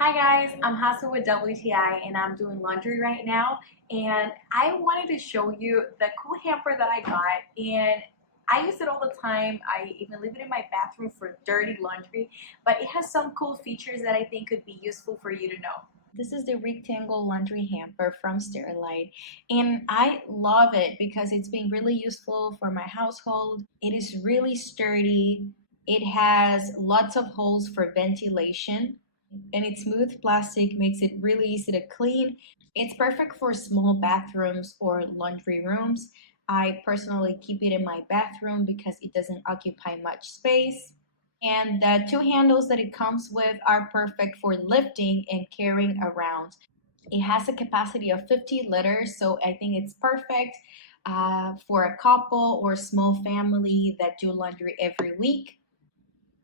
Hi guys, I'm Hasa with WTI and I'm doing laundry right now, and I wanted to show you the cool hamper that I got, and I use it all the time. I even leave it in my bathroom for dirty laundry, but it has some cool features that I think could be useful for you to know. This is the rectangle laundry hamper from Sterilite, and I love it because it's been really useful for my household. It is really sturdy. It has lots of holes for ventilation, and its smooth plastic makes it really easy to clean. It's perfect for small bathrooms or laundry rooms. I personally keep it in my bathroom because it doesn't occupy much space. And the two handles that it comes with are perfect for lifting and carrying around. It has a capacity of 50 liters, so I think it's perfect for a couple or small family that do laundry every week.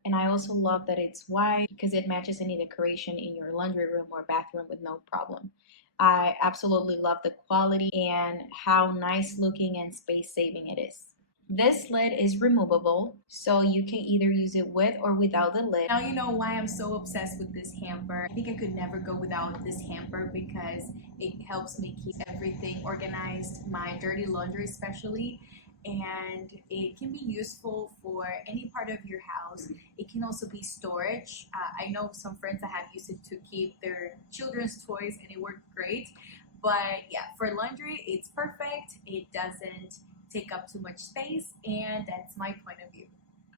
And I also love that it's white because it matches any decoration in your laundry room or bathroom with no problem. I absolutely love the quality and how nice looking and space saving it is. This lid is removable, so you can either use it with or without the lid. Now you know why I'm so obsessed with this hamper. I think I could never go without this hamper because it helps me keep everything organized, my dirty laundry especially, and it can be useful for any part of your house. It can also be storage. I know some friends that have used it to keep their children's toys and it worked great. But yeah, for laundry, it's perfect. It doesn't take up too much space, and that's my point of view.